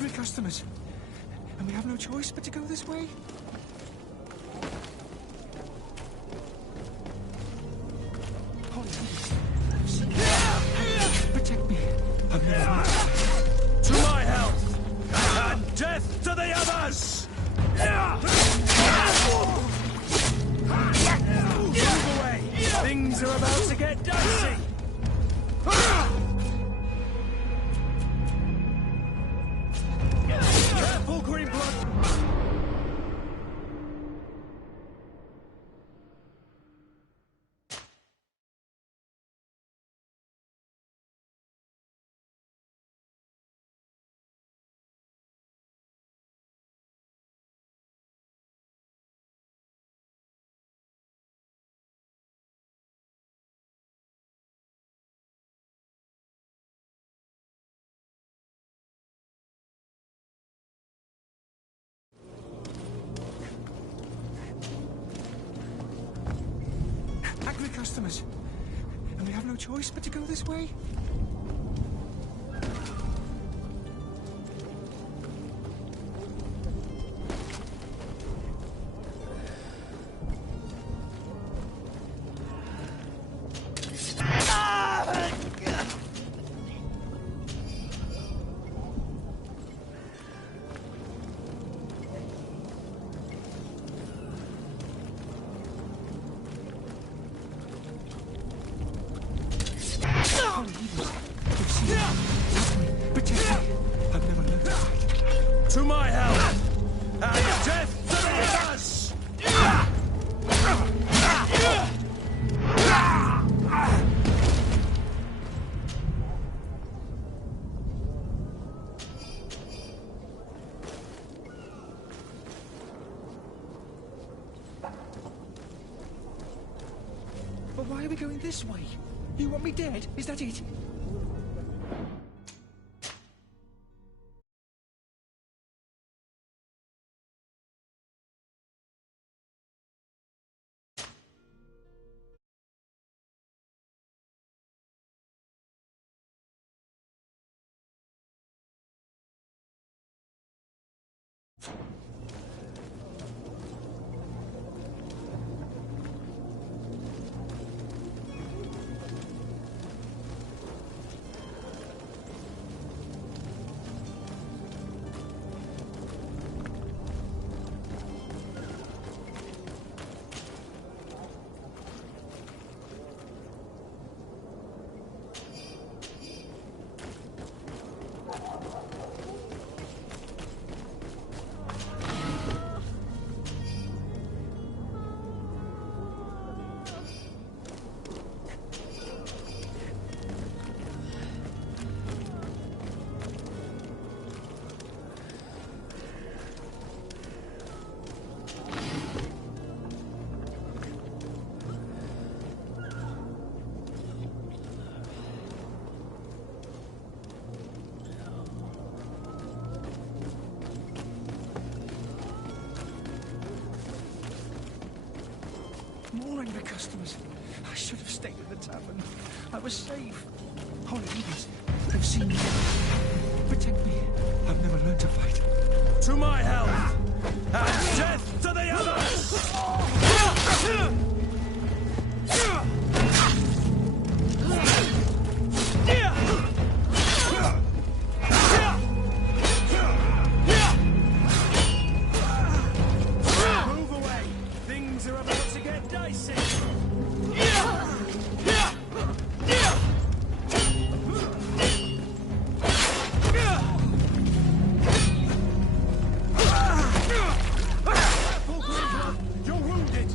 Angry customers. And we have no choice but to go this way? Holy protect me. I'm never to my health! And death to the others! Move away! Things are about to get dicey! Careful, green blood! Angry customers. And we have no choice but to go this way? To my health! And death to the others! But why are we going this way? You want me dead? Is that it? More angry customers. I should have stayed at the tavern. I was safe. Holy Evans, they've seen me. Protect me. I've never learned to fight. To my health! And death to the others! Move away! Things are about to get dicey! You're wounded!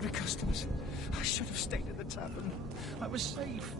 More angry customers. I should have stayed at the tavern. I was safe.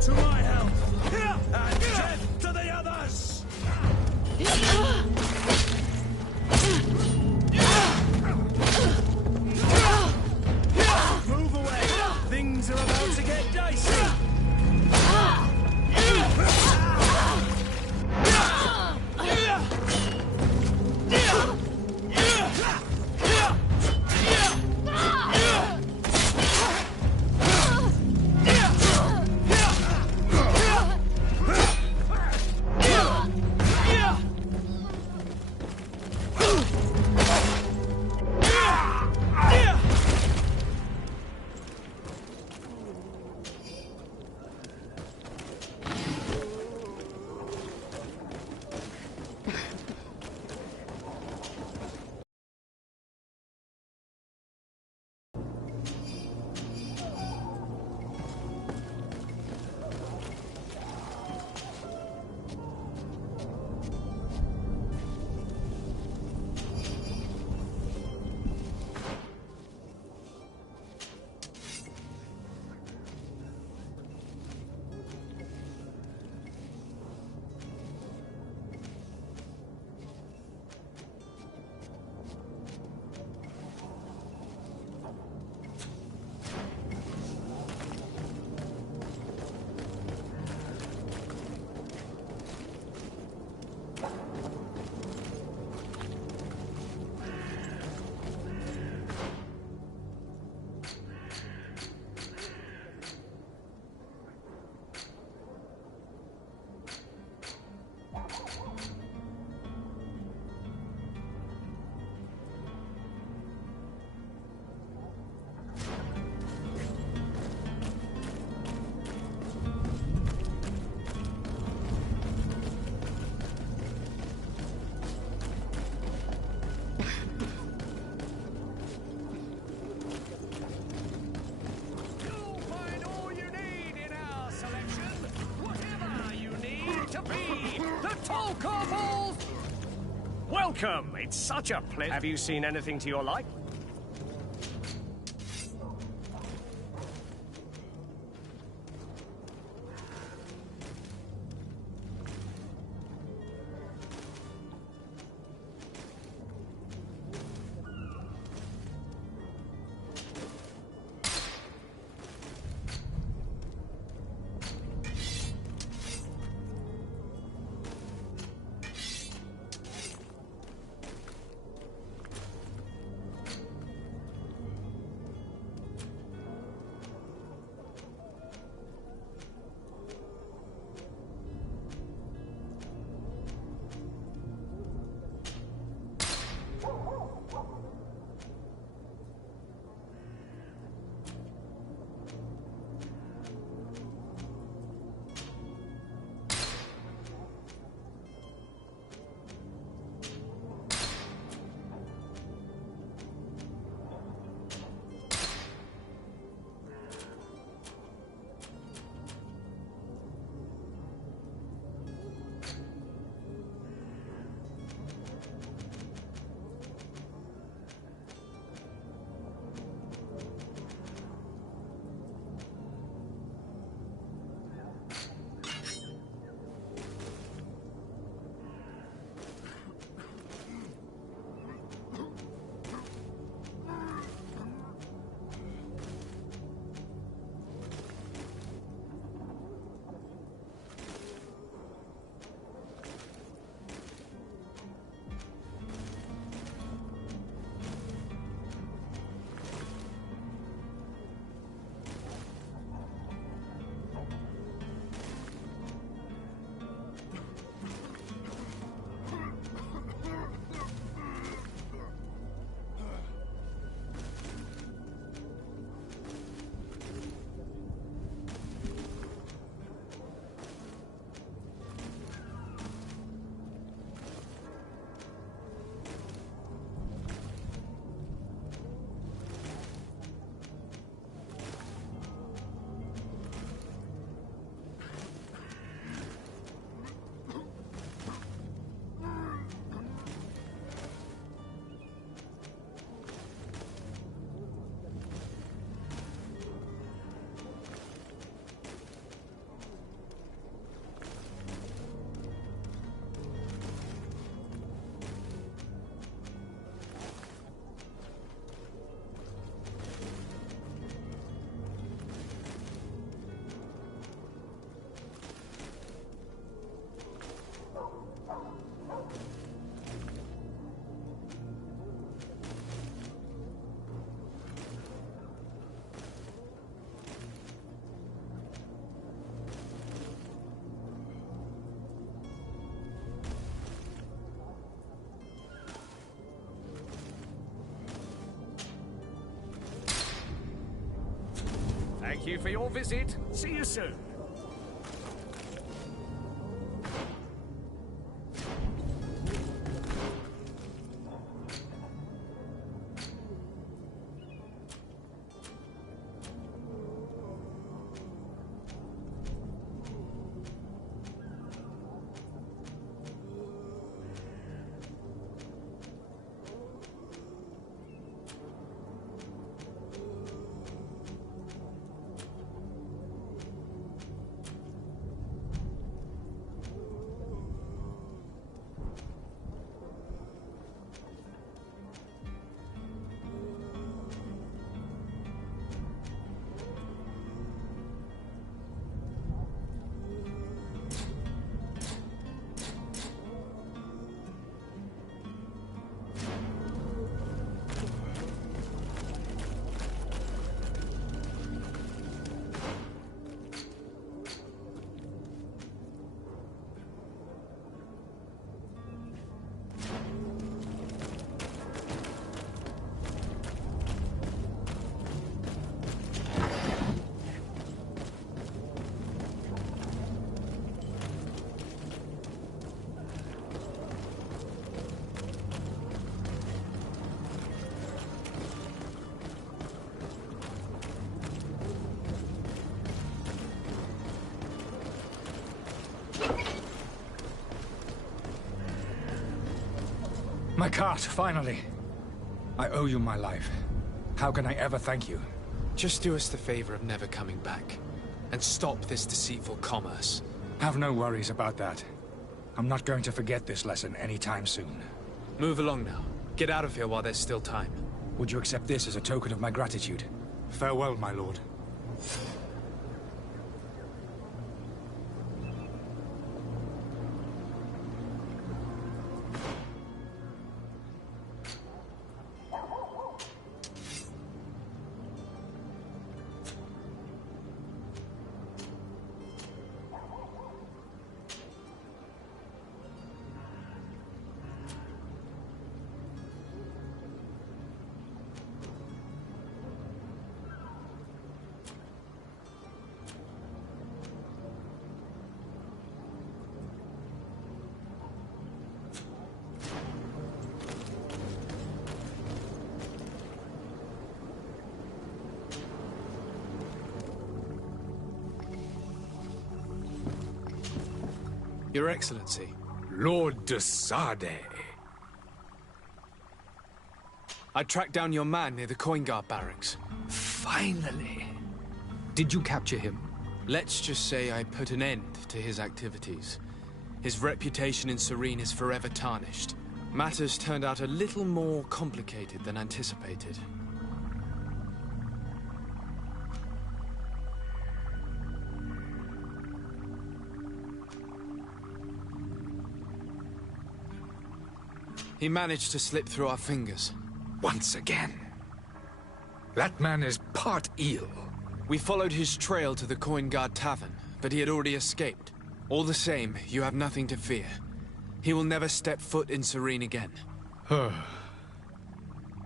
To my help! And death to the others! Move away! Things are about to get dicey! Welcome! It's such a pleasure. Have you seen anything to your like? for your visit. See you soon. My cart, finally. I owe you my life. How can I ever thank you? Just do us the favor of never coming back. And stop this deceitful commerce. Have no worries about that. I'm not going to forget this lesson anytime soon. Move along now. Get out of here while there's still time. Would you accept this as a token of my gratitude? Farewell, my lord. Your Excellency. Lord de Sade. I tracked down your man near the Coin Guard barracks. Finally. Did you capture him? Let's just say I put an end to his activities. His reputation in Serene is forever tarnished. Matters turned out a little more complicated than anticipated. He managed to slip through our fingers. Once again. That man is part eel. We followed his trail to the Coin Guard Tavern, but he had already escaped. All the same, you have nothing to fear. He will never step foot in Serene again.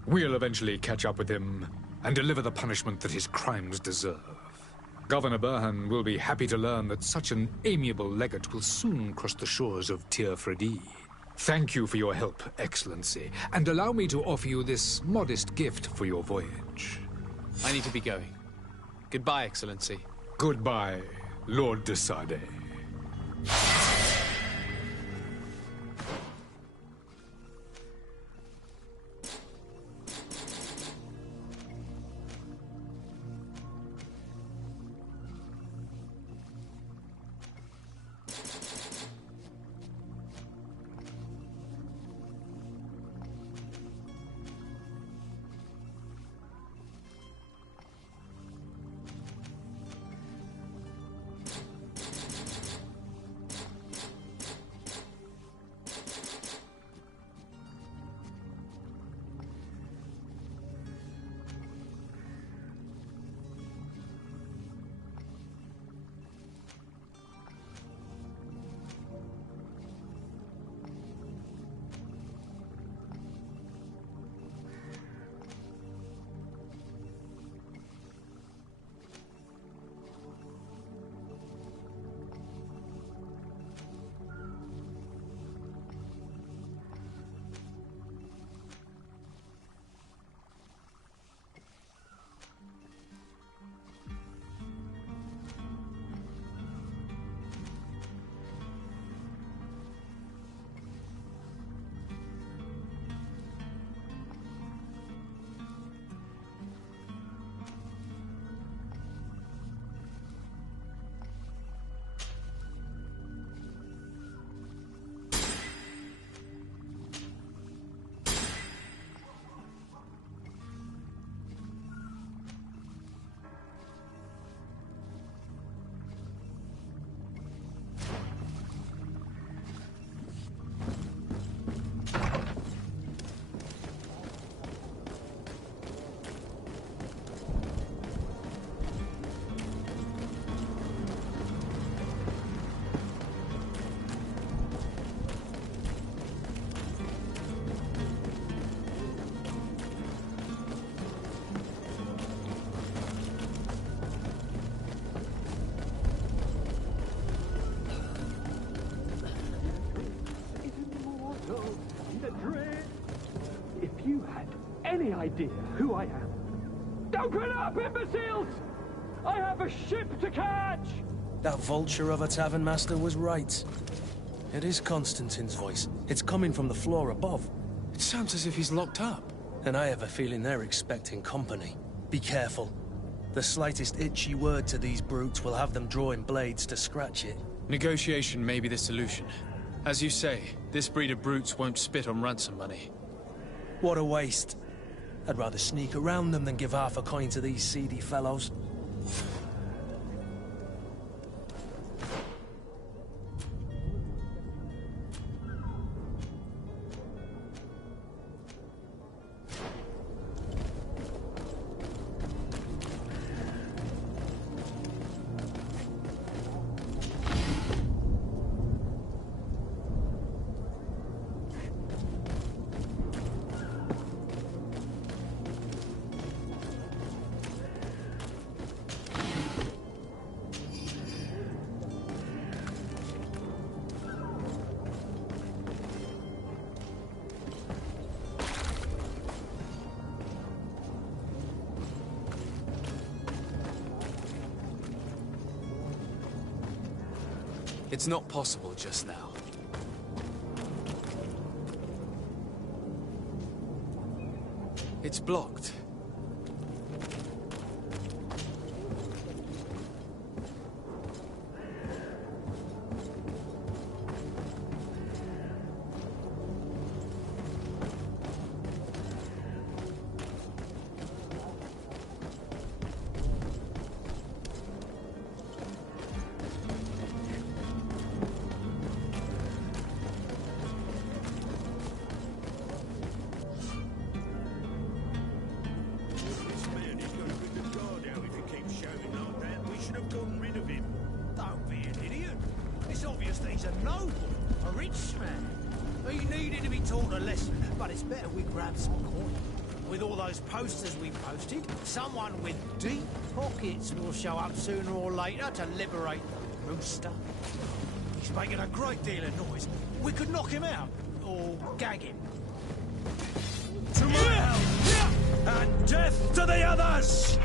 We'll eventually catch up with him and deliver the punishment that his crimes deserve. Governor Burhan will be happy to learn that such an amiable legate will soon cross the shores of Tir Fredi. Thank you for your help, Excellency, and allow me to offer you this modest gift for your voyage. I need to be going. Goodbye, Excellency. Goodbye, Lord de Sade. idea who I am? Open up, imbeciles! I have a ship to catch! That vulture of a tavern master was right. It is Constantine's voice. It's coming from the floor above. It sounds as if he's locked up. And I have a feeling they're expecting company. Be careful. The slightest itchy word to these brutes will have them drawing blades to scratch it. Negotiation may be the solution. As you say, this breed of brutes won't spit on ransom money. What a waste. I'd rather sneak around them than give half a coin to these seedy fellows. It's not possible just now. It's blocked. Posters we posted, someone with deep pockets will show up sooner or later to liberate the rooster. He's making a great deal of noise. We could knock him out, or gag him. To my help! And death to the others!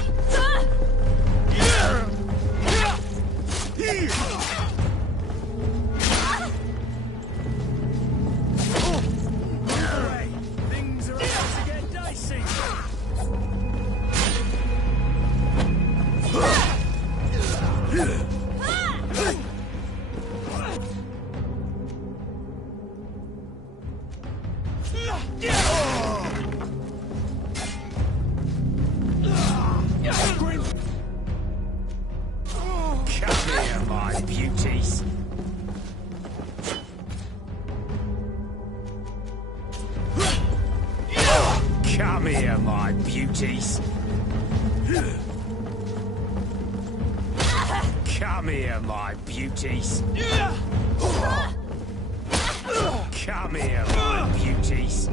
Things are about to get dicey! Come here, my beauties. Come here, my beauties. Come here, my beauties.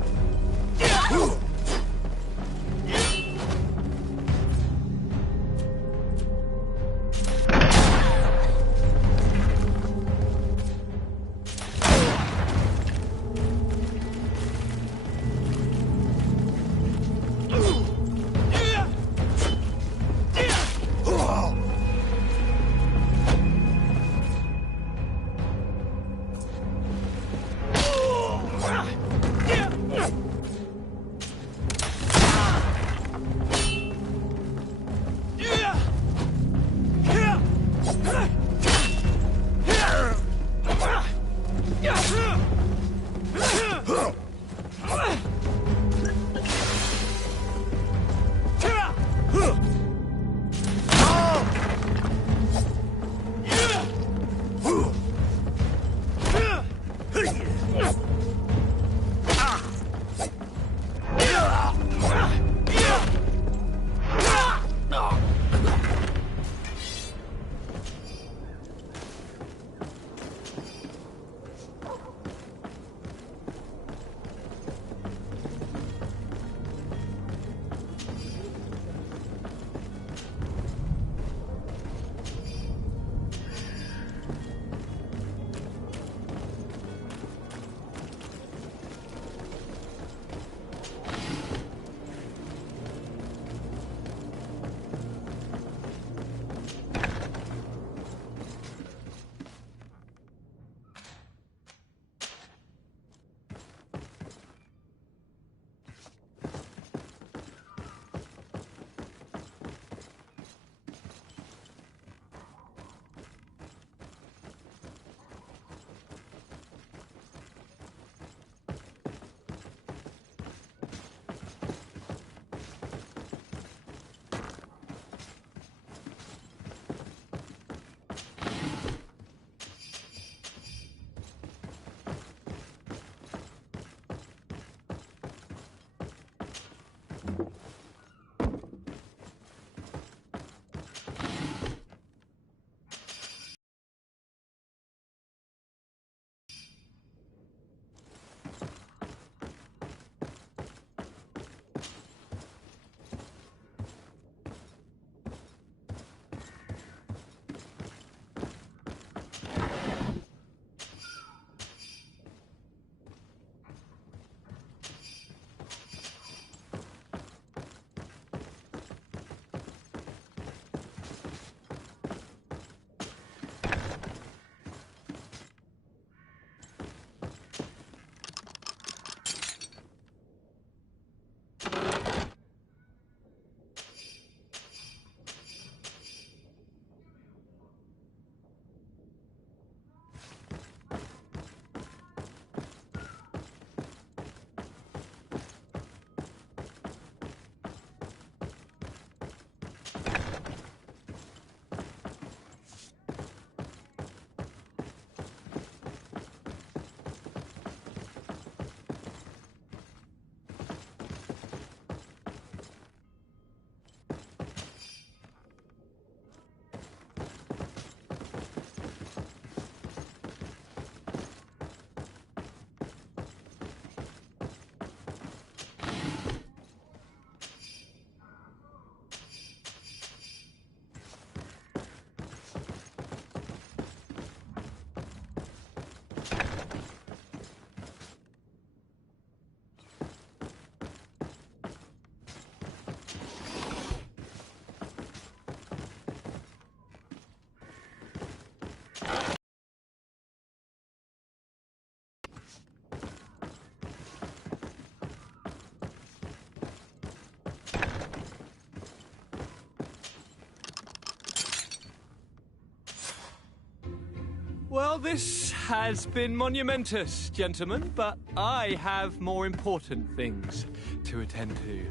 Well, this has been monumentous, gentlemen, but I have more important things to attend to.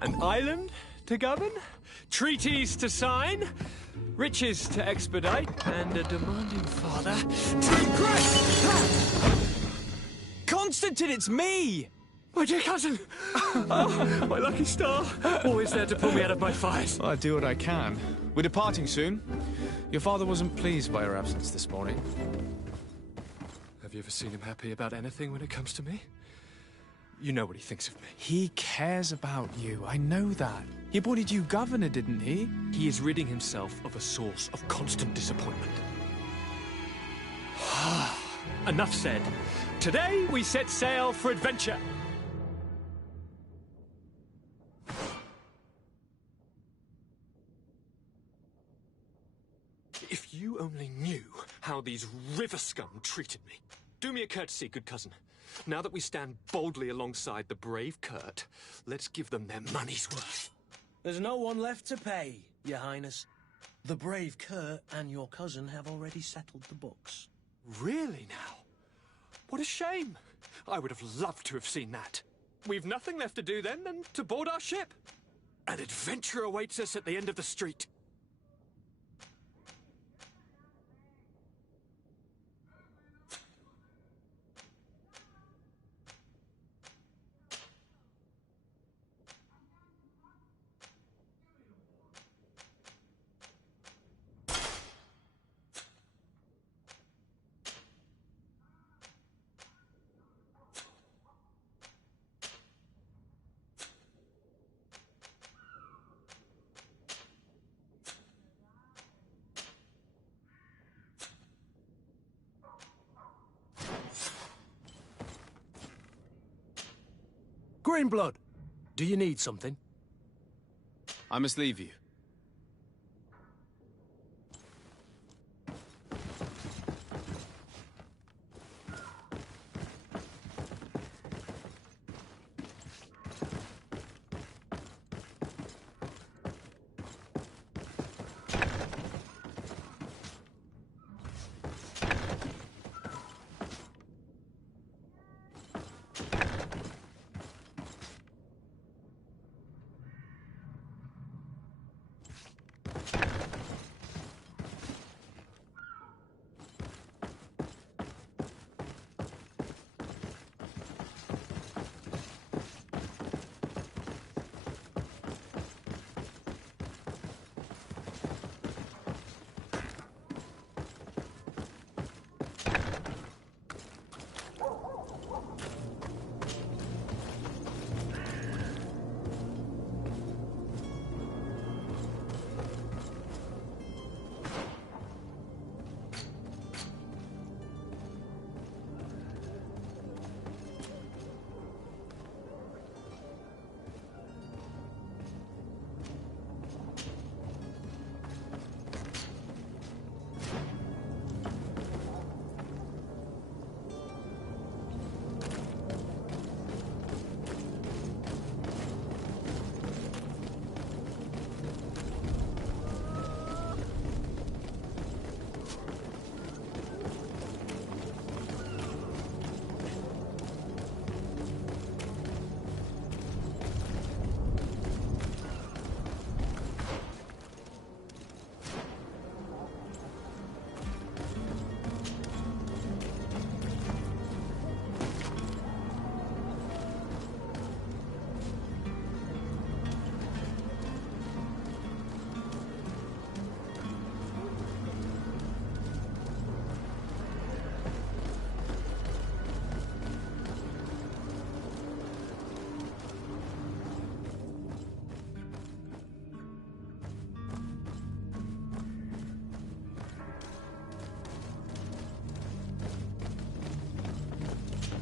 An island to govern, treaties to sign, riches to expedite, and a demanding father to impress! Constantine, it's me! My dear cousin! Oh, my lucky star! Always there to pull me out of my fires. I do what I can. We're departing soon. Your father wasn't pleased by your absence this morning. Have you ever seen him happy about anything when it comes to me? You know what he thinks of me. He cares about you, I know that. He appointed you governor, didn't he? He is ridding himself of a source of constant disappointment. Enough said. Today we set sail for adventure. If you only knew how these river scum treated me. Do me a courtesy, good cousin. Now that we stand boldly alongside the brave Kurt, let's give them their money's worth. There's no one left to pay, Your Highness. The brave Kurt and your cousin have already settled the books. Really now? What a shame. I would have loved to have seen that. We've nothing left to do then than to board our ship. An adventure awaits us at the end of the street. Greenblood, do you need something? I must leave you.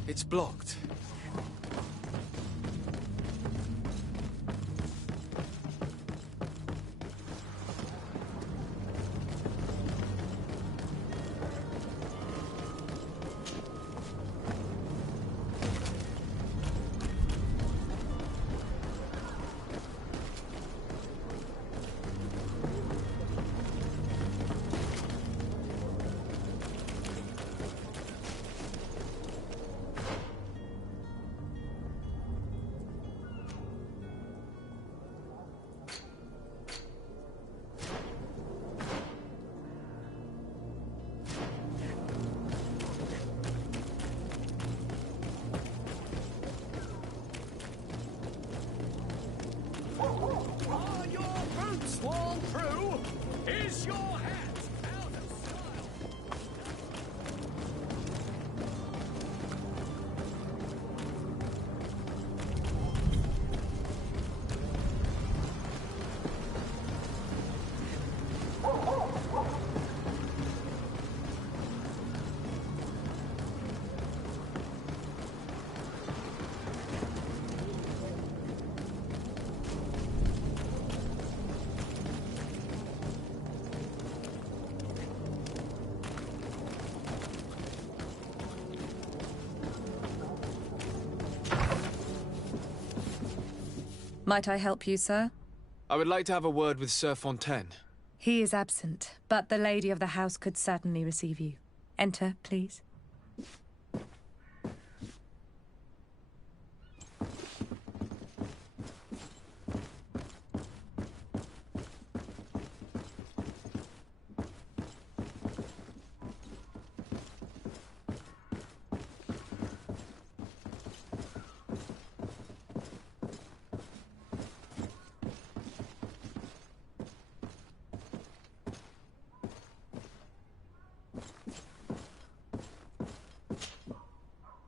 It's blocked. Kiss your hat! Out of style! Might I help you, sir? I would like to have a word with Sir Fontaine. He is absent, but the lady of the house could certainly receive you. Enter, please.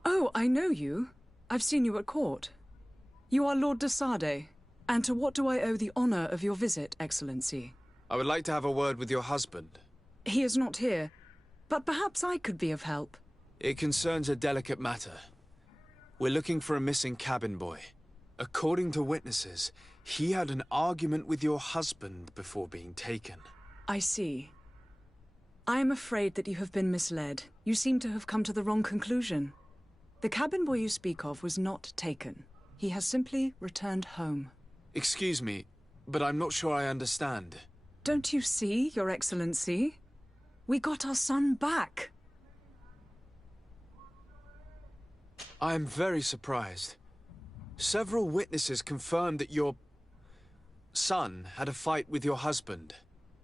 Oh, I know you. I've seen you at court. You are Lord de Sade. And to what do I owe the honor of your visit, Excellency? I would like to have a word with your husband. He is not here, but perhaps I could be of help. It concerns a delicate matter. We're looking for a missing cabin boy. According to witnesses, he had an argument with your husband before being taken. I see. I am afraid that you have been misled. You seem to have come to the wrong conclusion. The cabin boy you speak of was not taken. He has simply returned home. Excuse me, but I'm not sure I understand. Don't you see, Your Excellency? We got our son back. I am very surprised. Several witnesses confirmed that your son had a fight with your husband,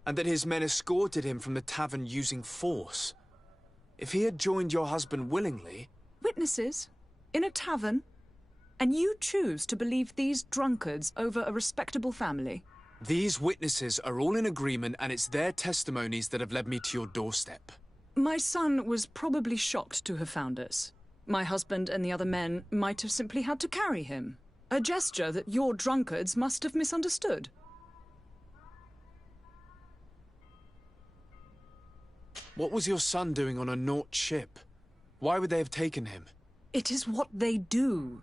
and that his men escorted him from the tavern using force. If he had joined your husband willingly... Witnesses? In a tavern? And you choose to believe these drunkards over a respectable family? These witnesses are all in agreement, and it's their testimonies that have led me to your doorstep. My son was probably shocked to have found us. My husband and the other men might have simply had to carry him. A gesture that your drunkards must have misunderstood. What was your son doing on a Naut ship? Why would they have taken him? It is what they do.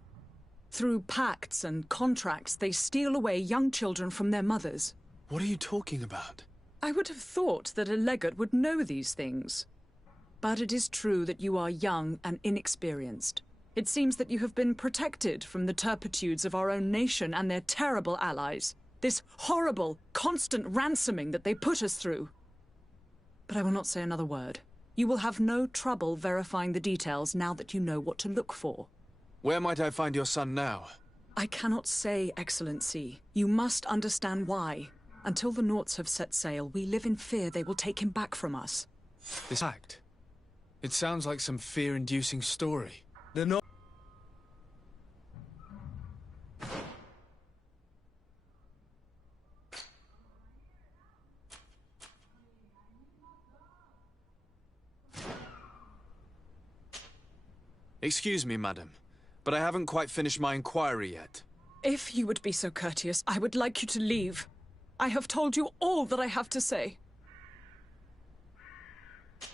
Through pacts and contracts, they steal away young children from their mothers. What are you talking about? I would have thought that a legate would know these things. But it is true that you are young and inexperienced. It seems that you have been protected from the turpitudes of our own nation and their terrible allies. This horrible, constant ransoming that they put us through. But I will not say another word. You will have no trouble verifying the details now that you know what to look for. Where might I find your son now? I cannot say, Excellency. You must understand why. Until the Nauts have set sail, we live in fear they will take him back from us. This act. It sounds like some fear-inducing story. The Nauts... Excuse me, madam, but I haven't quite finished my inquiry yet. If you would be so courteous, I would like you to leave. I have told you all that I have to say.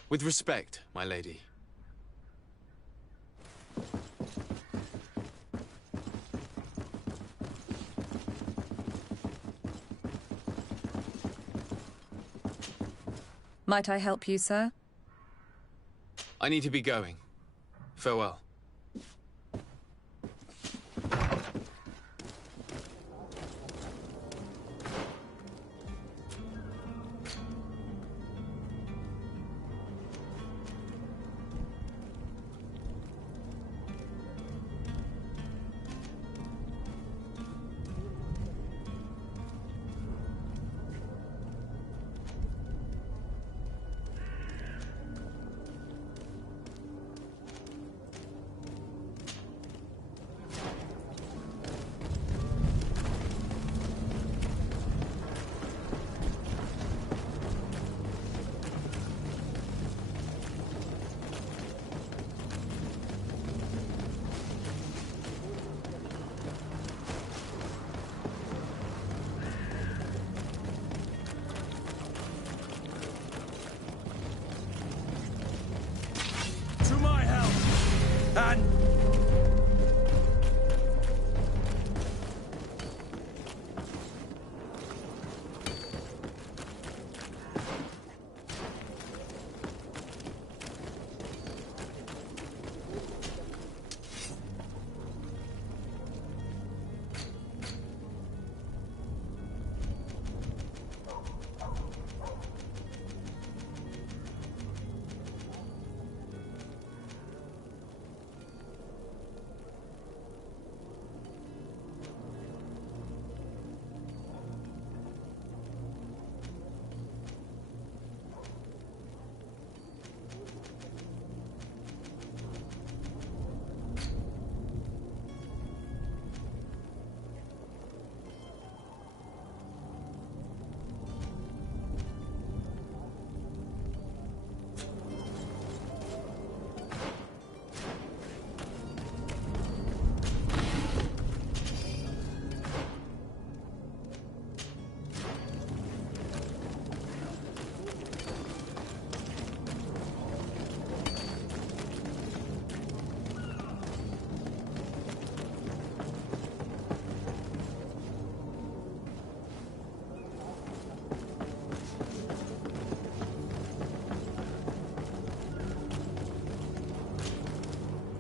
With respect, my lady. Might I help you, sir? I need to be going. Farewell. And...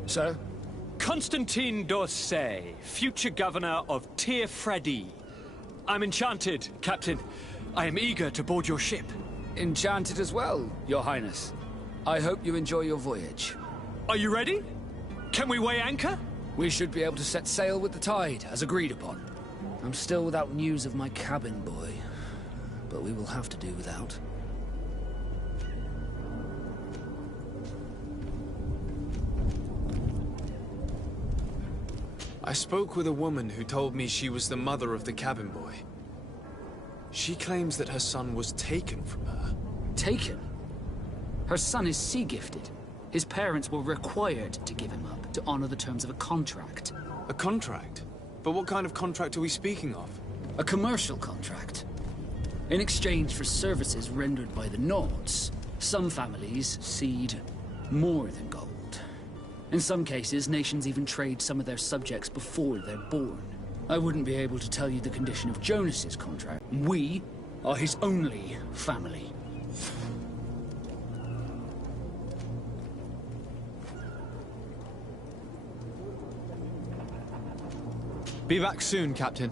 Sir? Constantine d'Orsay, future governor of Tir Fredi. I'm enchanted, Captain. I am eager to board your ship. Enchanted as well, Your Highness. I hope you enjoy your voyage. Are you ready? Can we weigh anchor? We should be able to set sail with the tide, as agreed upon. I'm still without news of my cabin boy, but we will have to do without. I spoke with a woman who told me she was the mother of the cabin boy. She claims that her son was taken from her. Taken? Her son is sea-gifted. His parents were required to give him up to honor the terms of a contract. A contract? But what kind of contract are we speaking of? A commercial contract. In exchange for services rendered by the Nords, some families cede more than gold. In some cases, nations even trade some of their subjects before they're born. I wouldn't be able to tell you the condition of Jonas's contract. We are his only family. Be back soon, Captain.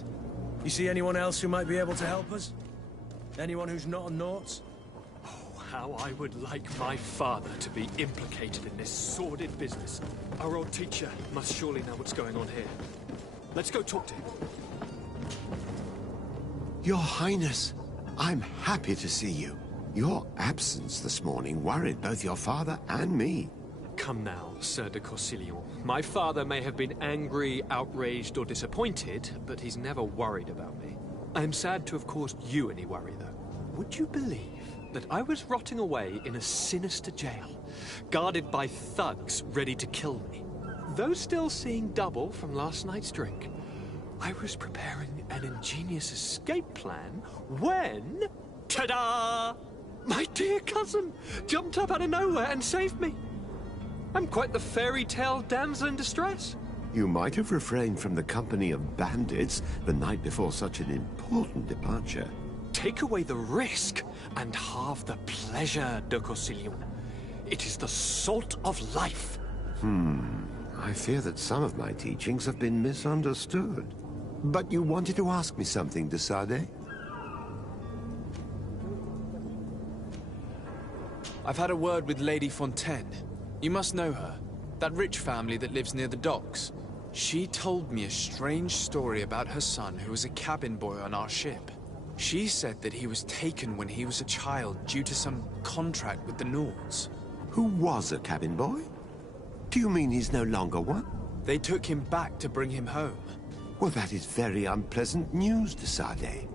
You see anyone else who might be able to help us? Anyone who's not a Nauts? How I would like my father to be implicated in this sordid business. Our old teacher must surely know what's going on here. Let's go talk to him. Your Highness, I'm happy to see you. Your absence this morning worried both your father and me. Come now, Sir de Corsillon. My father may have been angry, outraged, or disappointed, but he's never worried about me. I am sad to have caused you any worry, though. Would you believe that I was rotting away in a sinister jail, guarded by thugs ready to kill me? Though still seeing double from last night's drink, I was preparing an ingenious escape plan when... ta-da! My dear cousin jumped up out of nowhere and saved me. I'm quite the fairy tale damsel in distress. You might have refrained from the company of bandits the night before such an important departure. Take away the risk and halve the pleasure, de Corsillon. It is the salt of life. I fear that some of my teachings have been misunderstood. But you wanted to ask me something, de Sade? I've had a word with Lady Fontaine. You must know her. That rich family that lives near the docks. She told me a strange story about her son who was a cabin boy on our ship. She said that he was taken when he was a child due to some contract with the Nords. Who was a cabin boy? Do you mean he's no longer one? They took him back to bring him home. Well, that is very unpleasant news, de Sade.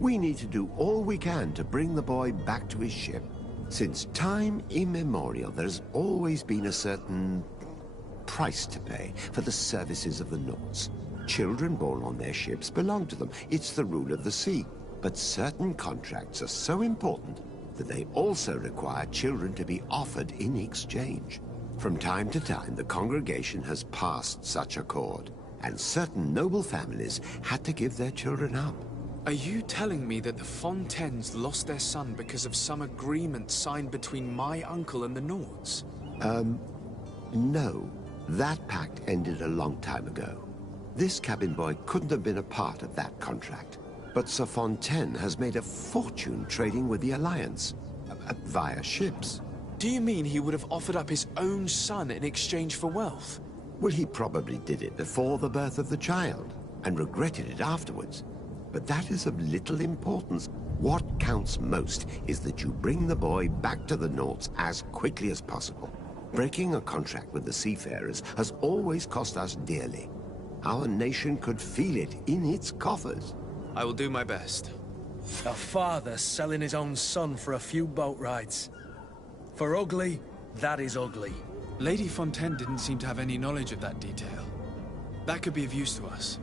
We need to do all we can to bring the boy back to his ship. Since time immemorial, there's always been a certain price to pay for the services of the Nords. Children born on their ships belong to them. It's the rule of the sea. But certain contracts are so important that they also require children to be offered in exchange. From time to time, the congregation has passed such accord, and certain noble families had to give their children up. Are you telling me that the Fontaines lost their son because of some agreement signed between my uncle and the Nords? No. That pact ended a long time ago. This cabin boy couldn't have been a part of that contract. But Sir Fontaine has made a fortune trading with the Alliance, via ships. Do you mean he would have offered up his own son in exchange for wealth? Well, he probably did it before the birth of the child, and regretted it afterwards. But that is of little importance. What counts most is that you bring the boy back to the Nords as quickly as possible. Breaking a contract with the seafarers has always cost us dearly. Our nation could feel it in its coffers. I will do my best. A father selling his own son for a few boat rides. For ugly, that is ugly. Lady Fontaine didn't seem to have any knowledge of that detail. That could be of use to us.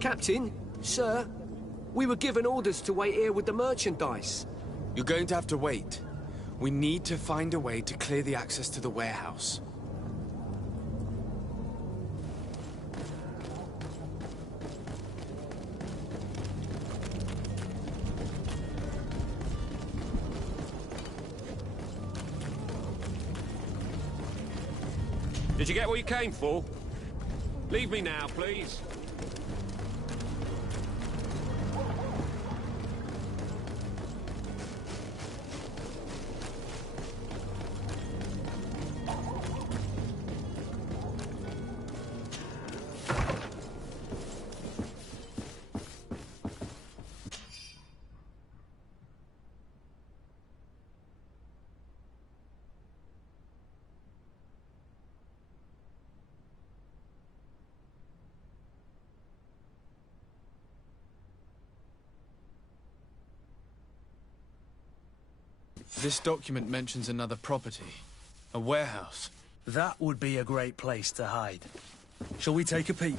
Captain, sir, we were given orders to wait here with the merchandise. You're going to have to wait. We need to find a way to clear the access to the warehouse. Did you get what you came for? Leave me now, please. This document mentions another property. A warehouse. That would be a great place to hide. Shall we take a peek?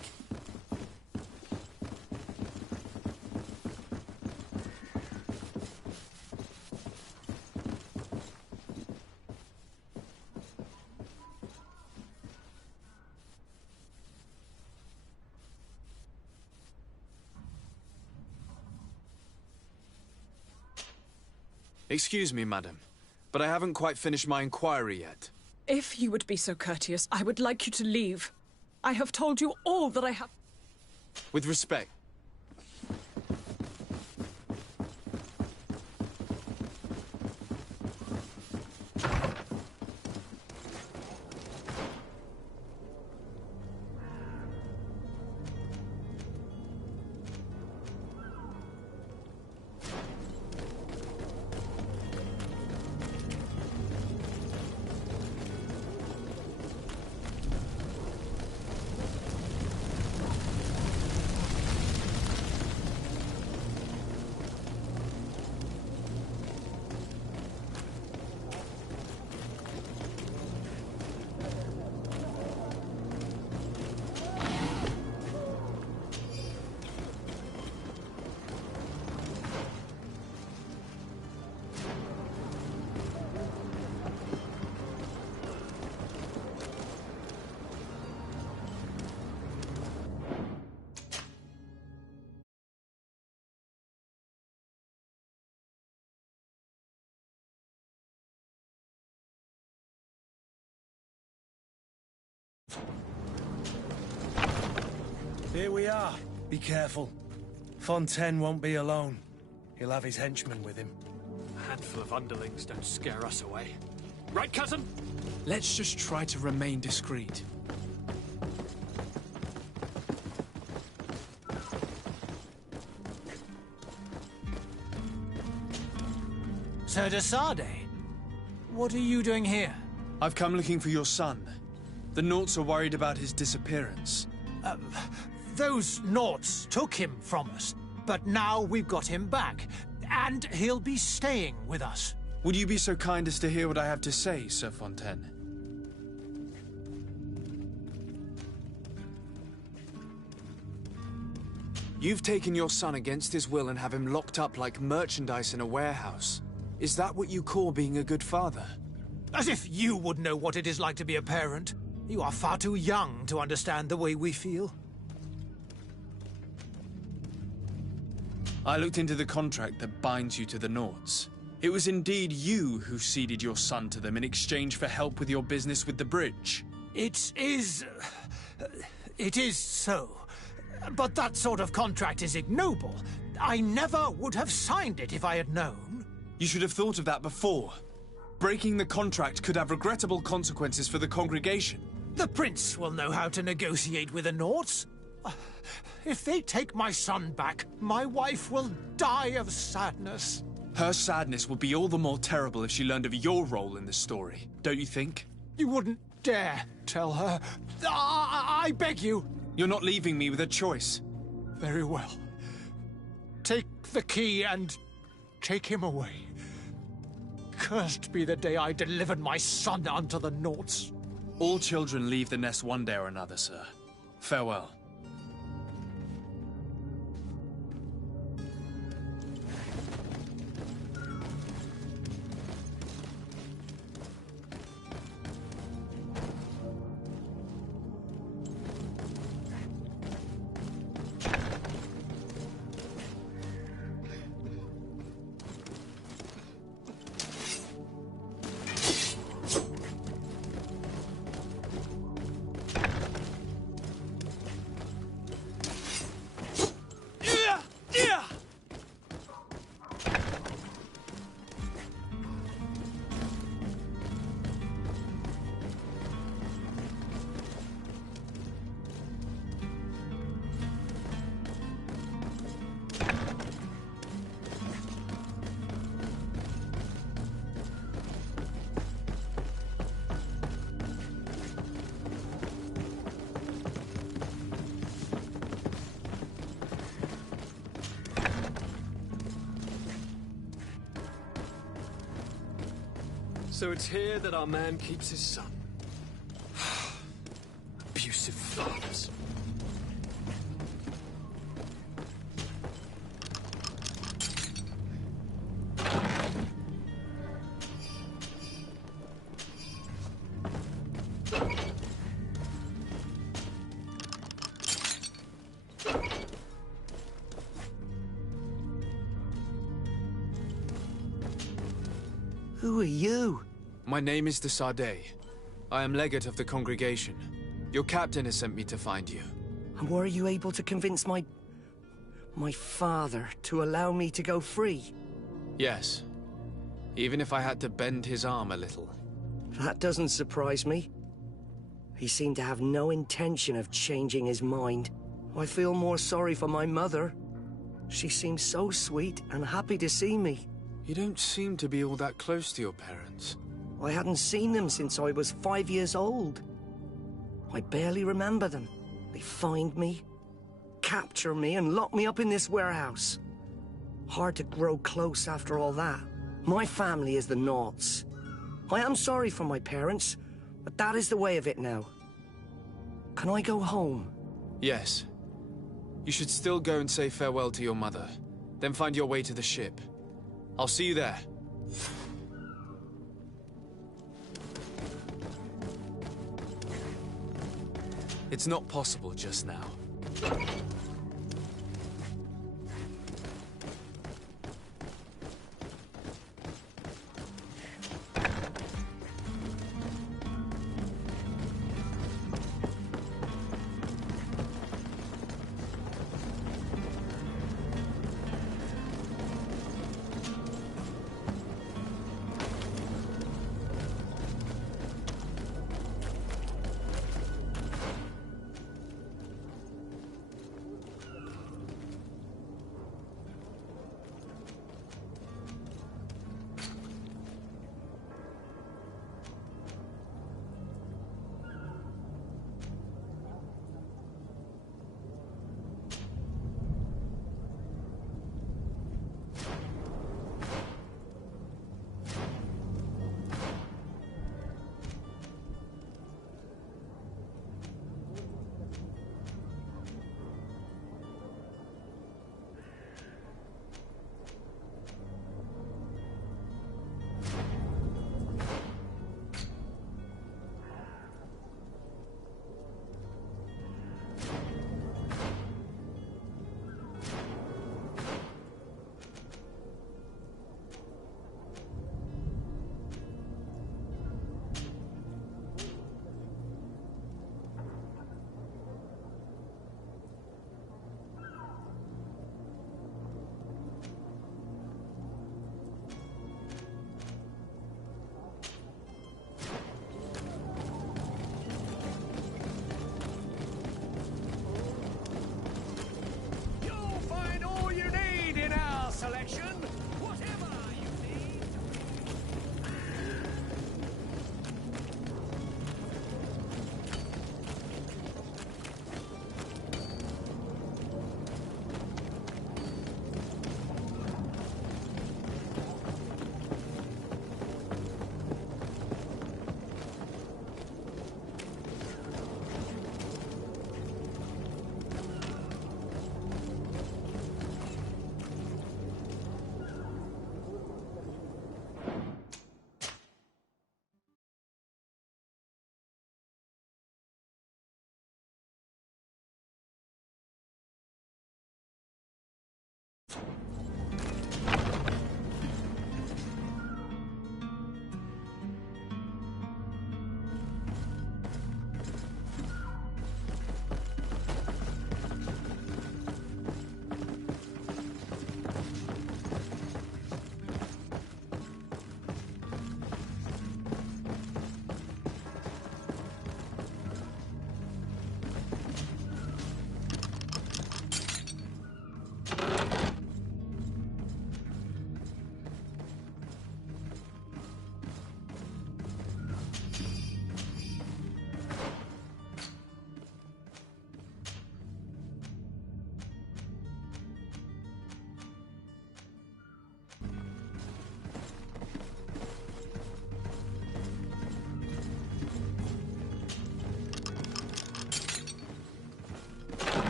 Excuse me, madam, but I haven't quite finished my inquiry yet. If you would be so courteous, I would like you to leave. I have told you all that I have. With respect. Here we are. Be careful. Fontaine won't be alone. He'll have his henchmen with him. A handful of underlings don't scare us away. Right, cousin? Let's just try to remain discreet. Sir de Sade, what are you doing here? I've come looking for your son. The Nauts are worried about his disappearance. Those Nauts took him from us, but now we've got him back. And he'll be staying with us. Would you be so kind as to hear what I have to say, Sir Fontaine? You've taken your son against his will and have him locked up like merchandise in a warehouse. Is that what you call being a good father? As if you would know what it is like to be a parent. You are far too young to understand the way we feel. I looked into the contract that binds you to the Nauts. It was indeed you who ceded your son to them in exchange for help with your business with the bridge. It is so. But that sort of contract is ignoble. I never would have signed it if I had known. You should have thought of that before. Breaking the contract could have regrettable consequences for the congregation. The prince will know how to negotiate with the Nauts. If they take my son back, my wife will die of sadness. Her sadness would be all the more terrible if she learned of your role in the story, don't you think? You wouldn't dare tell her. I beg you. You're not leaving me with a choice. Very well. Take the key and take him away. Cursed be the day I delivered my son unto the Nauts. All children leave the nest one day or another, sir. Farewell. So it's here that our man keeps his son. Abusive fathers. Who are you? My name is de Sardet. I am legate of the congregation. Your captain has sent me to find you. And were you able to convince my father to allow me to go free? Yes. Even if I had to bend his arm a little. That doesn't surprise me. He seemed to have no intention of changing his mind. I feel more sorry for my mother. She seemed so sweet and happy to see me. You don't seem to be all that close to your parents. I hadn't seen them since I was 5 years old. I barely remember them. They find me, capture me, and lock me up in this warehouse. Hard to grow close after all that. My family is the Nauts. I am sorry for my parents, but that is the way of it now. Can I go home? Yes. You should still go and say farewell to your mother. Then find your way to the ship. I'll see you there. It's not possible just now.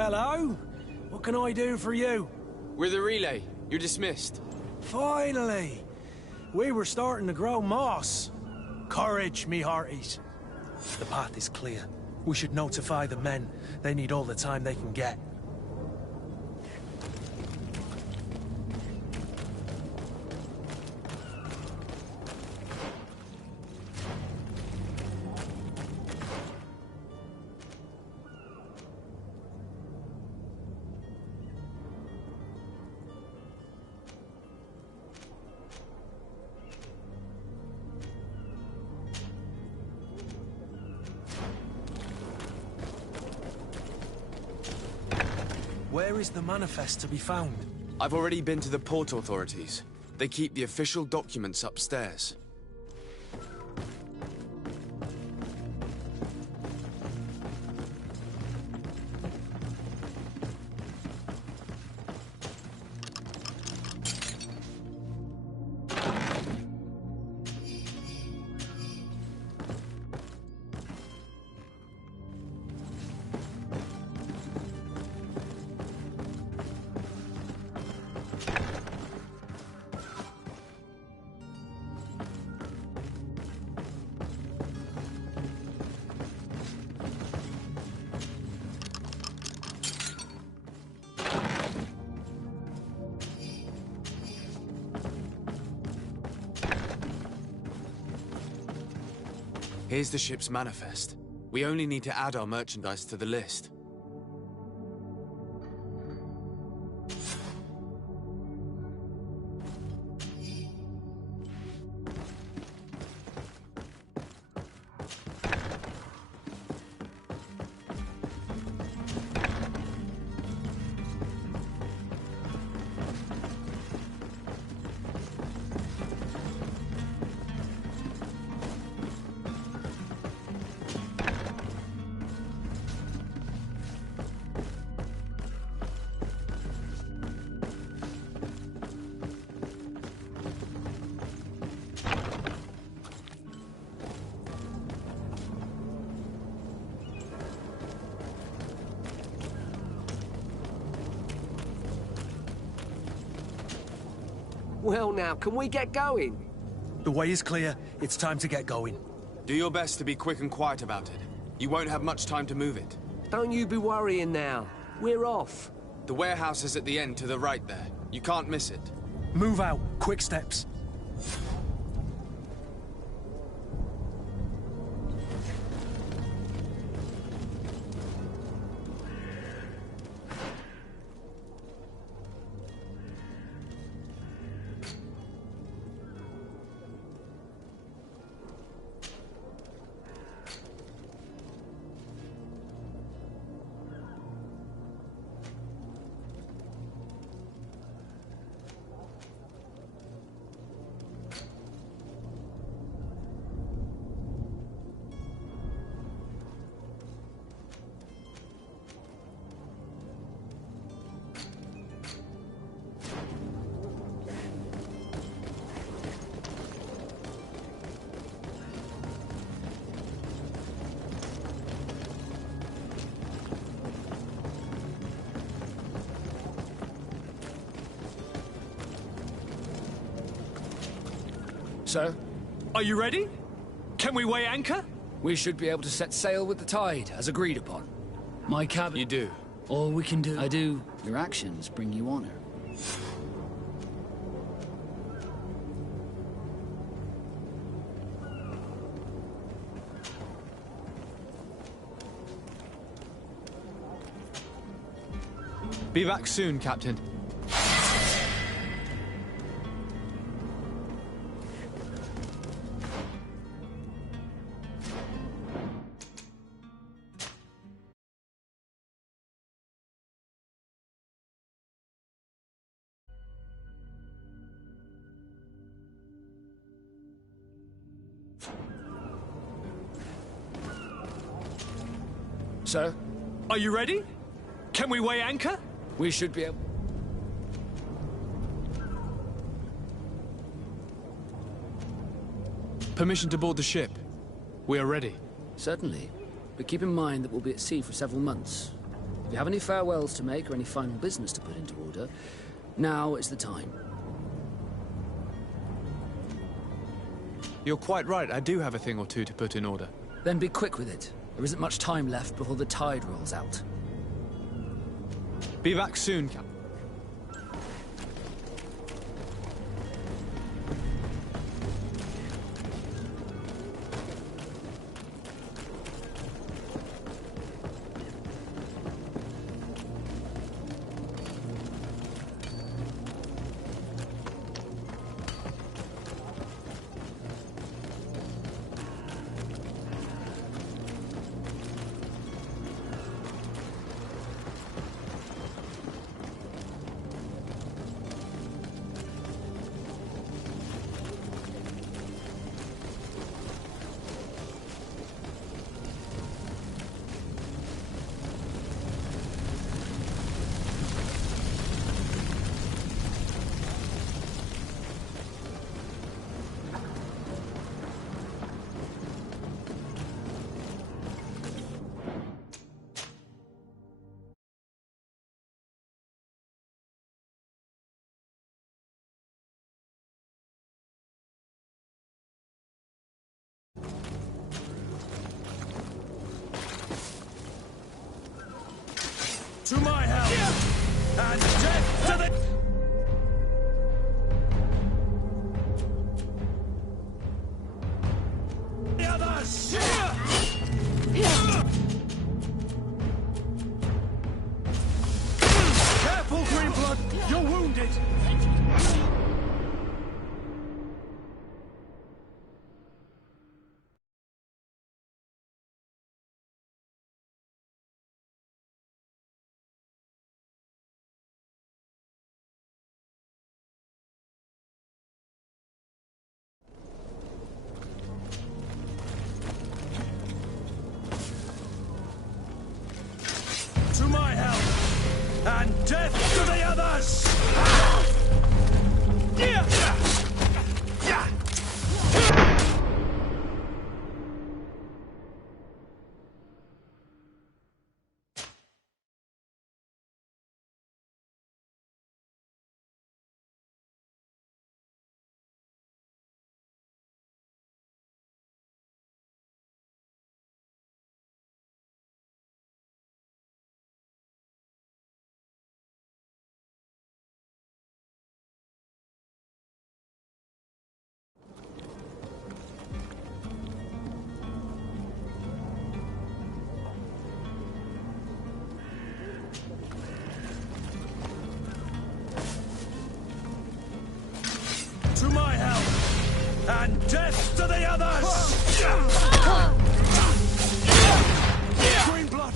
Hello? What can I do for you? We're the relay. You're dismissed. Finally! We were starting to grow moss. Courage, me hearties. The path is clear. We should notify the men. They need all the time they can get. Where is the manifest to be found? I've already been to the port authorities. They keep the official documents upstairs. Here's the ship's manifest. We only need to add our merchandise to the list. Well now, can we get going? The way is clear. It's time to get going. Do your best to be quick and quiet about it. You won't have much time to move it. Don't you be worrying now. We're off. The warehouse is at the end to the right there. You can't miss it. Move out. Quick steps. Sir? Are you ready? Can we weigh anchor? We should be able to set sail with the tide, as agreed upon. My cabin... You do. All we can do... I do. Your actions bring you honor. Be back soon, Captain. Sir? Are you ready? Can we weigh anchor? We should be able... Permission to board the ship. We are ready. Certainly. But keep in mind that we'll be at sea for several months. If you have any farewells to make or any final business to put into order, now is the time. You're quite right, I do have a thing or two to put in order. Then be quick with it. There isn't much time left before the tide rolls out. Be back soon, Captain. To my help! And death to the others! Careful, Greenblood! You're wounded! To my help! And death to the others! To my help! And death to the others! Greenblood!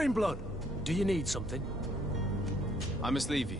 Greenblood, do you need something? I must leave you.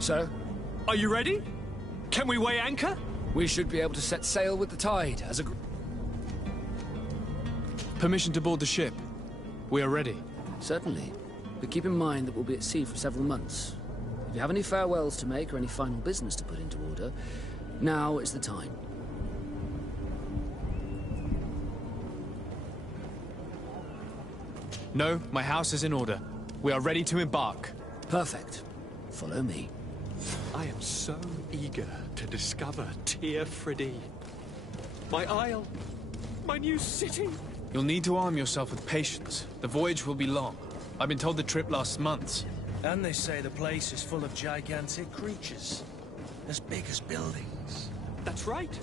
Sir, Are you ready? Can we weigh anchor? we should be able to set sail with the tide as a Permission to board the ship. We are ready. Certainly. But keep in mind that we'll be at sea for several months. If you have any farewells to make or any final business to put into order, now is the time. No, my house is in order. We are ready to embark. Perfect. Follow me. I am so eager to discover Tir Friddy. My isle. My new city. You'll need to arm yourself with patience. The voyage will be long. I've been told the trip lasts months. And they say the place is full of gigantic creatures. As big as buildings. That's right.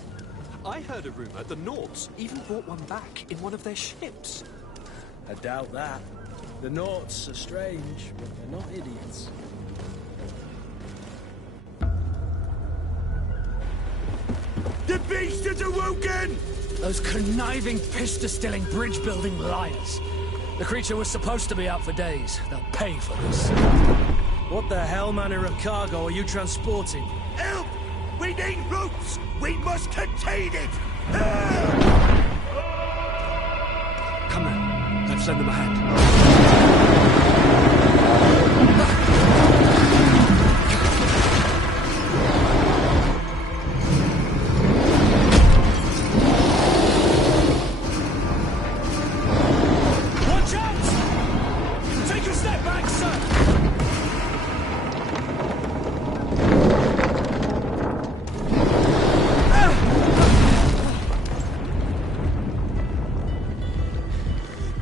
I heard a rumor the Nauts even brought one back in one of their ships. I doubt that. The Nauts are strange, but they're not idiots. The beast has awoken! Those conniving, pista-stilling, bridge-building liars. The creature was supposed to be out for days. They'll pay for this. What the hell manner of cargo are you transporting? Help! We need ropes! We must contain it! Come on, let's lend them a hand. Watch out! Take a step back, sir!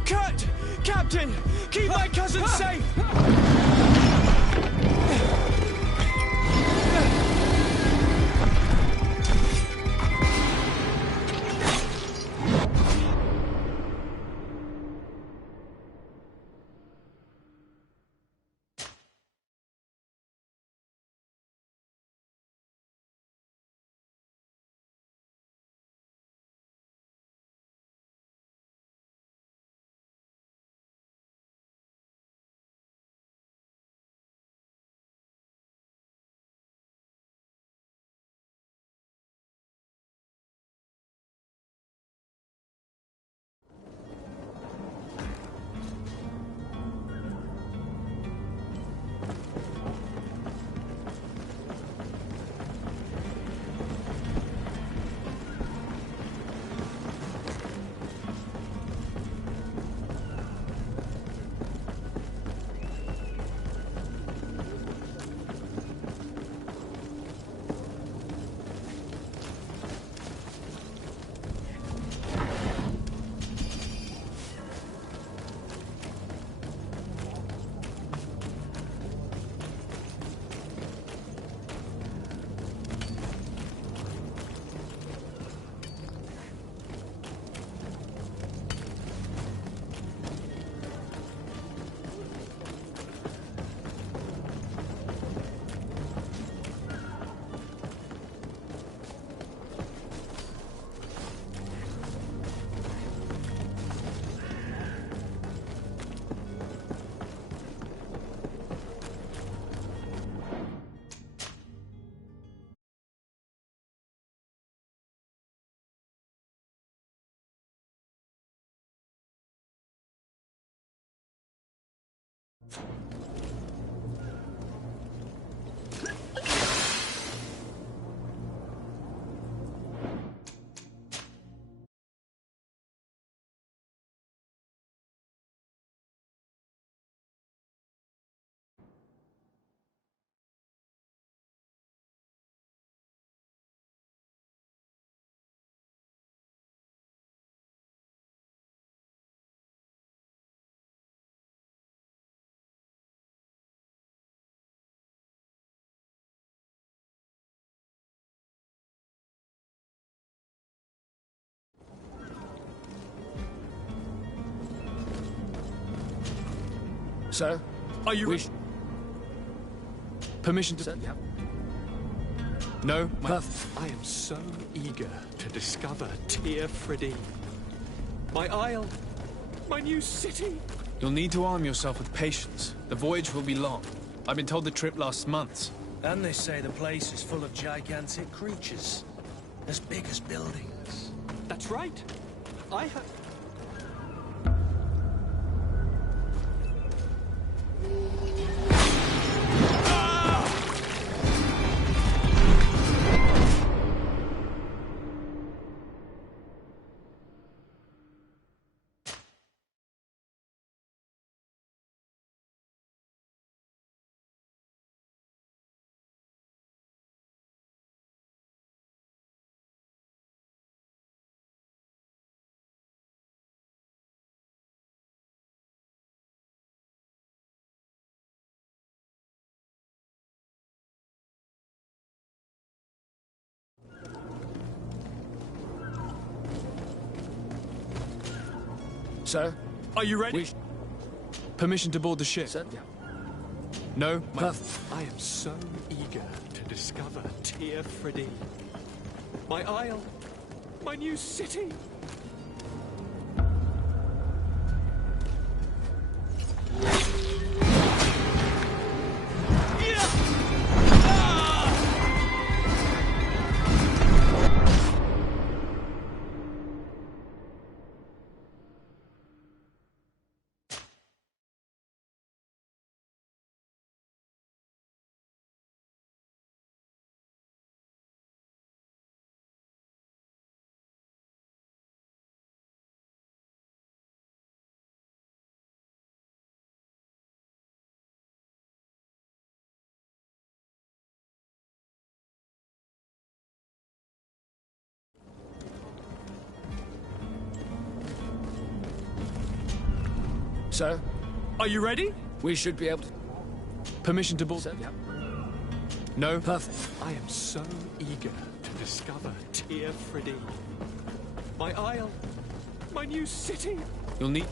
Cut! Captain! Keep my cousin safe! Sir? Are you... Permission to... Sir? Yeah. No, I am so eager to discover Tir Fredin. My isle, my new city. You'll need to arm yourself with patience. The voyage will be long. I've been told the trip lasts months. And they say the place is full of gigantic creatures. As big as buildings. That's right. I have... Sir? Are you ready? Permission to board the ship. Sir? Yeah. No? I am so eager to discover Tir Fredin. My isle, my new city. Sir? Are you ready? We should be able to... Permission to board... Sir? Yeah. No? Perfect. I am so eager to discover Tir Fredin. My isle, my new city. You'll need...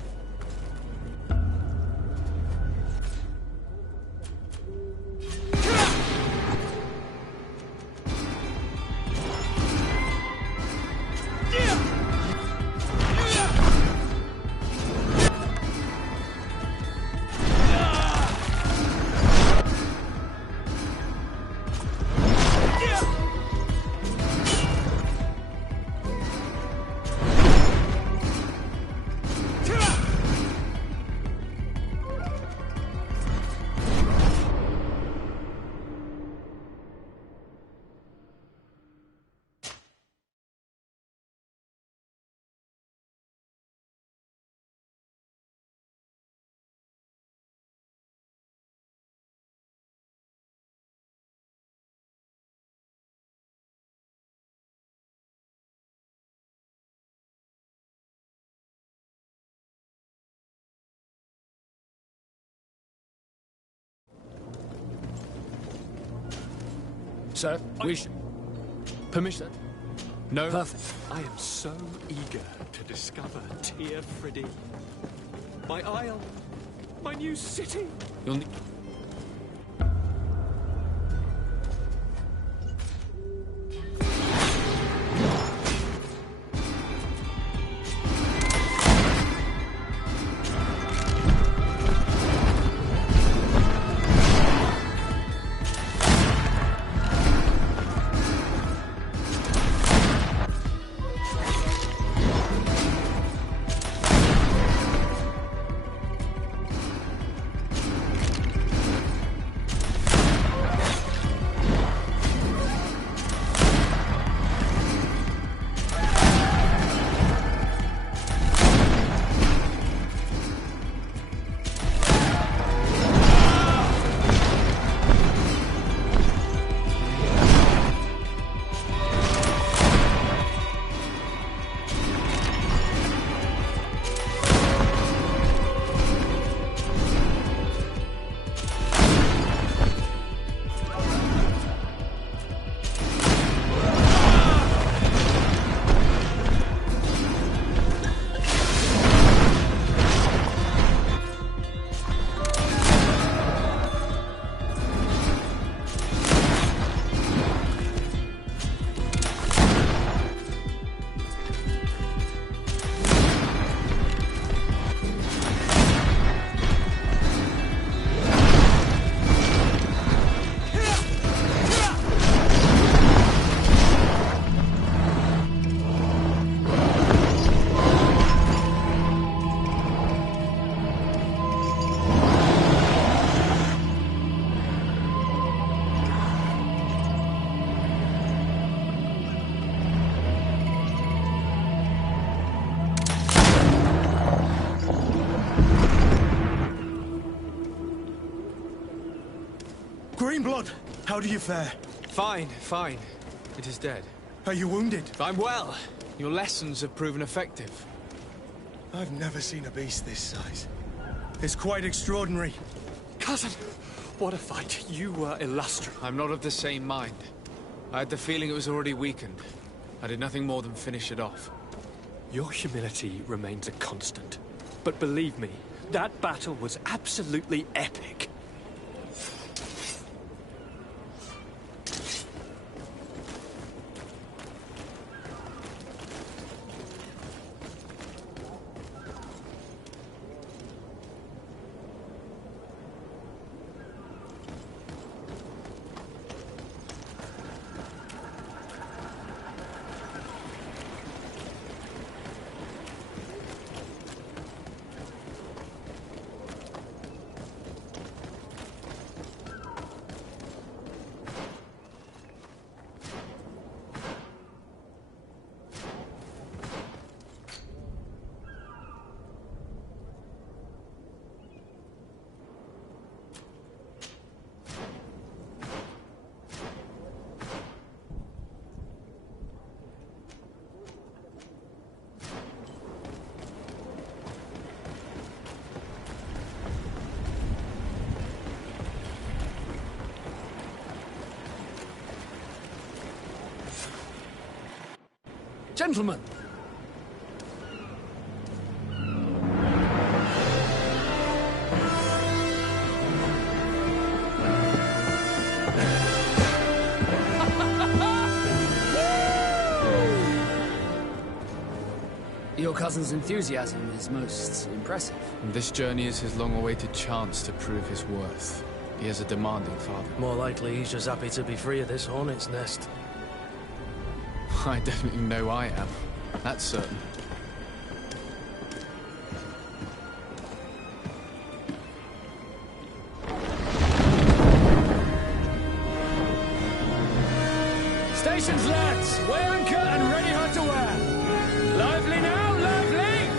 Sir? Permission? No? Perfect. I am so eager to discover Tir Fredin. My isle, my new city. You'll need... Greenblood, how do you fare? Fine, fine. It is dead. Are you wounded? I'm well. Your lessons have proven effective. I've never seen a beast this size. It's quite extraordinary. Cousin, what a fight. You were illustrious. I'm not of the same mind. I had the feeling it was already weakened. I did nothing more than finish it off. Your humility remains a constant. But believe me, that battle was absolutely epic. Gentlemen! Your cousin's enthusiasm is most impressive. And this journey is his long-awaited chance to prove his worth. He has a demanding father. More likely he's just happy to be free of this hornet's nest. I definitely know I am. That's certain. Stations, lads! Weigh anchor and ready her to wear! Lively now, lively!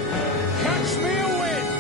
Catch me a wind!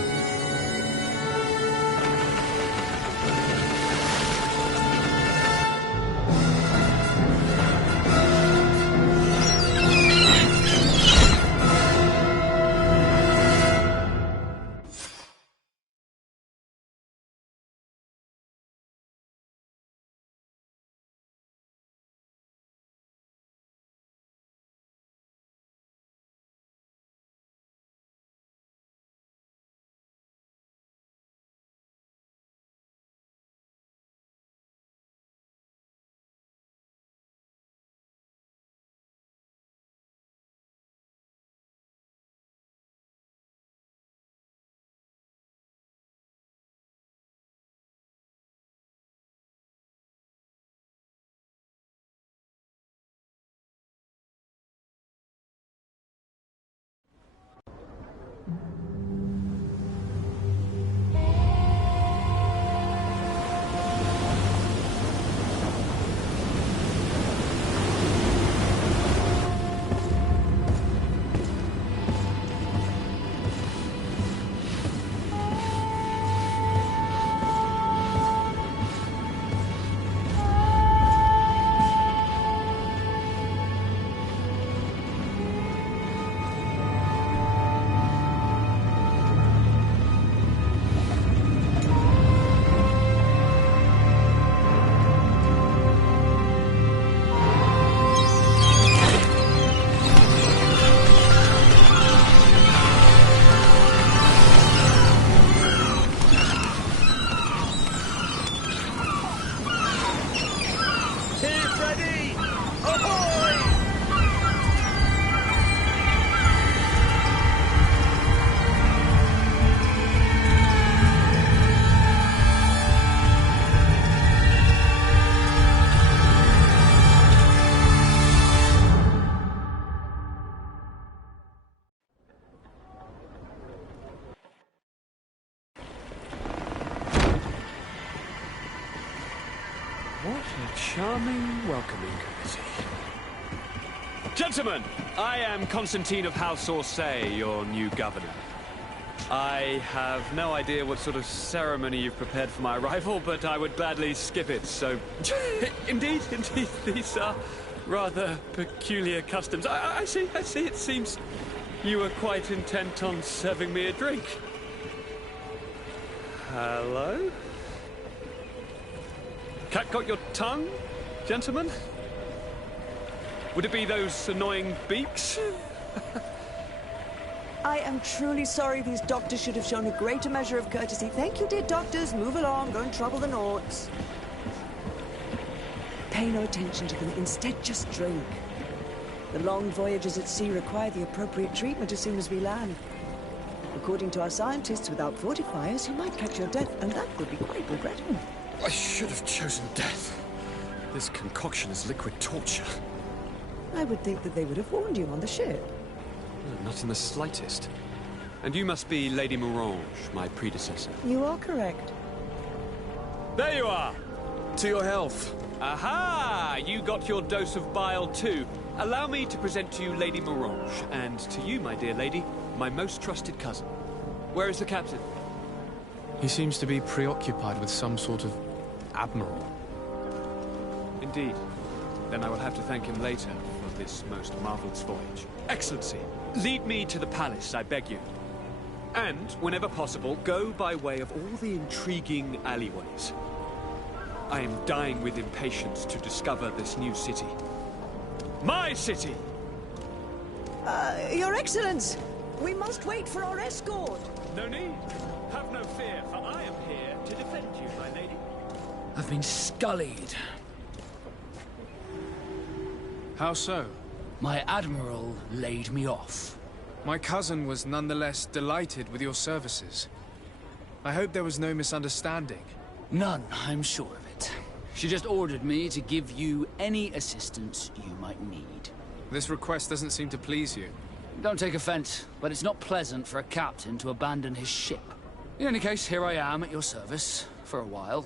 What a charming welcoming courtesy. Gentlemen, I am Constantine of House Orsay, your new governor. I have no idea what sort of ceremony you've prepared for my arrival, but I would gladly skip it, so... indeed, these are rather peculiar customs. I see, it seems you were quite intent on serving me a drink. Hello? Cat got your tongue, gentlemen? Would it be those annoying beaks? I am truly sorry. These doctors should have shown a greater measure of courtesy. Thank you, dear doctors. Move along. Don't trouble the Nords. Pay no attention to them. Instead, just drink. The long voyages at sea require the appropriate treatment as soon as we land. According to our scientists, without fortifiers, you might catch your death, and that would be quite regrettable. I should have chosen death. This concoction is liquid torture. I would think that they would have warned you on the ship. Not in the slightest. And you must be Lady Morange, my predecessor. You are correct. There you are! To your health. Aha! You got your dose of bile too. Allow me to present to you Lady Morange, and to you, my dear lady, my most trusted cousin. Where is the captain? He seems to be preoccupied with some sort of admiral. Indeed. Then I will have to thank him later for this most marvelous voyage. Excellency, lead me to the palace, I beg you. And, whenever possible, go by way of all the intriguing alleyways. I am dying with impatience to discover this new city. My city! Your Excellence! We must wait for our escort! No need. Have no fear, for I am here to defend you, my lady. I've been scullied. How so? My admiral laid me off. My cousin was nonetheless delighted with your services. I hope there was no misunderstanding. None, I'm sure of it. She just ordered me to give you any assistance you might need. This request doesn't seem to please you. Don't take offense, but it's not pleasant for a captain to abandon his ship. In any case, here I am at your service, for a while.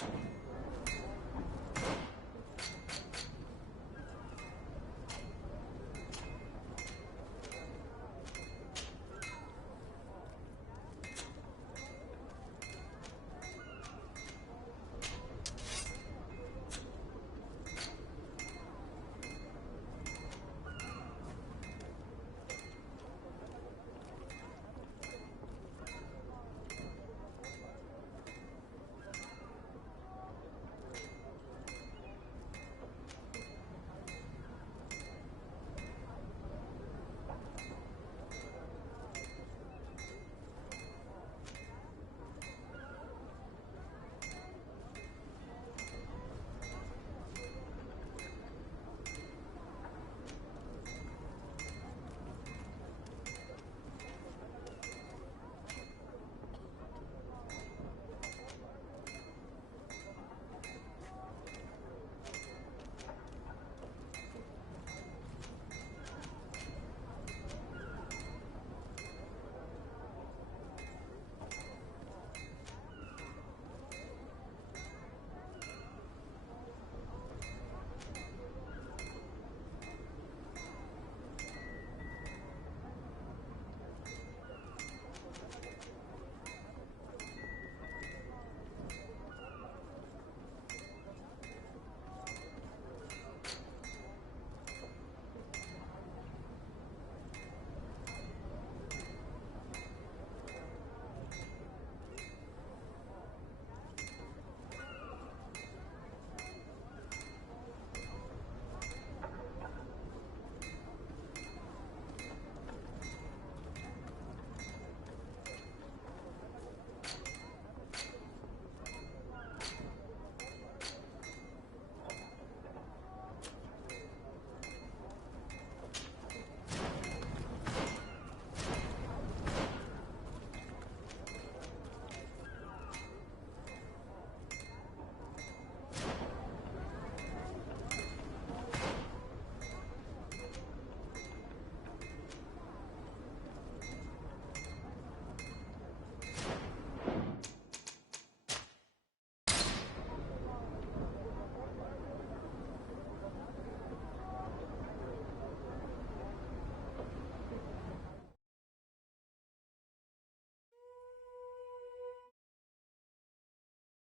Ugh.